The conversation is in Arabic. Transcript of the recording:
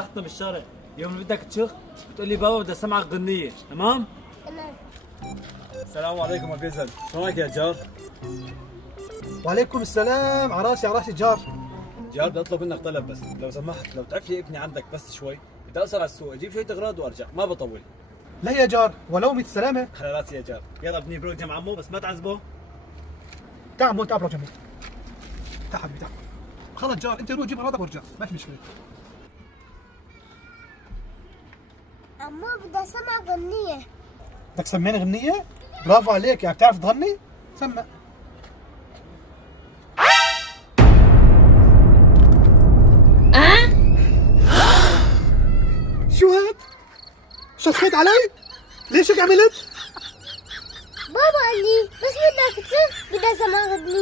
رحنا بالشارع، يوم اللي بدك تشخ بتقول لي بابا بدي اسمعك غنية، تمام؟ تمام. السلام عليكم ابي زل، شلونك يا جار؟ وعليكم السلام، على راسي جار. جار بدي اطلب منك طلب بس، لو سمحت لو تعرف لي ابني عندك بس شوي، بدي اوصل على السوق اجيب شوية اغراض وارجع، ما بطول. لا يا جار، ولو 100 سلامة. على راسي يا جار، يلا ابني بروح جنب عمو بس ما تعذبه. تعال مو تعال جنبي. تعال حبيبي تعال. خلص جار، انت روح جيب اغراضك وارجع، ما في مشكلة. عمو بدي اسمع غنية. بدك تسمعني غنية؟ برافو عليك، يعني بتعرف تغني؟ سمع. شو هاد؟ شخيت علي؟ ليش هيك عملت؟ بابا قال لي بس بدك تشخ بدي اسمع غنية.